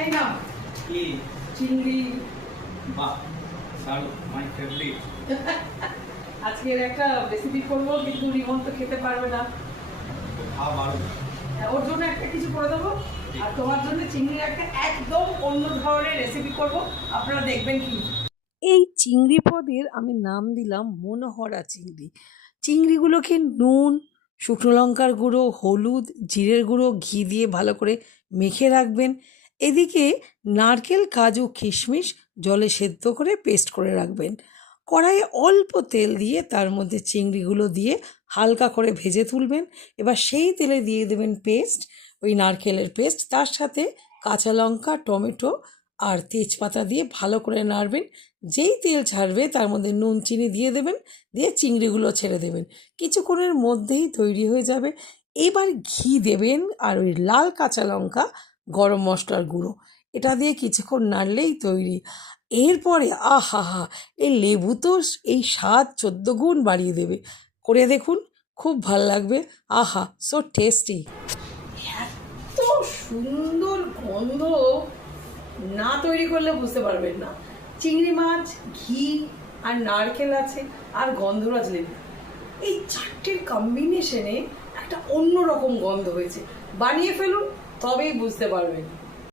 এই না কি? চিংড়ি। বাহ দারুণ মাই ফেভারিট। আজকের একটা রেসিপি করব কিন্তু রিমন তো খেতে পারবে না। বারো হ্যাঁ, ওর জন্য একটা কিছু করে দেবো। আর তোমার জন্য চিংড়ির একটা একদম অন্য ধরনের রেসিপি করব। আপনারা দেখবেন কি। এই চিংড়ি পদের আমি নাম দিলাম মনোহরা চিংড়ি। চিংড়িগুলোকে নুন শুকনো লঙ্কার গুঁড়ো হলুদ জিরের গুঁড়ো ঘি দিয়ে ভালো করে মেখে রাখবেন। এদিকে নারকেল, কাজু, কিশমিশ জলে সেদ্ধ করে পেস্ট করে রাখবেন। কড়াইয়ে অল্প তেল দিয়ে তার মধ্যে চিংড়িগুলো দিয়ে হালকা করে ভেজে তুলবেন। এবার সেই তেলে দিয়ে দেবেন পেস্ট, ওই নারকেলের পেস্ট। তার সাথে কাঁচা লঙ্কা, টমেটো আর তেজপাতা দিয়ে ভালো করে নাড়বেন। যেই তেল ছাড়বে তার মধ্যে নুন, চিনি দিয়ে দেবেন, দিয়ে চিংড়িগুলো ছেড়ে দেবেন। কিছুক্ষণের মধ্যেই তৈরি হয়ে যাবে। এবার ঘি দেবেন আর ওই লাল কাঁচা লঙ্কা গরম মশলার গুঁড়ো। এটা দিয়ে কিছুক্ষণ নাড়লেই তৈরি। এরপরে আহা হা, এই লেবু তো এই স্বাদ চোদ্দ গুণ বাড়িয়ে দেবে। করে দেখুন, খুব ভালো লাগবে। আহা সো টেস্টি এত সুন্দর গন্ধ না তৈরি করলে বুঝতে পারবেন না। চিংড়ি মাছ, ঘি আর নারকেল আছে আর গন্ধরাজ লেবু। এই চারটের কম্বিনেশনে একটা অন্যরকম গন্ধ হয়েছে। বানিয়ে ফেলুন তবেই বুঝতে পারবেন।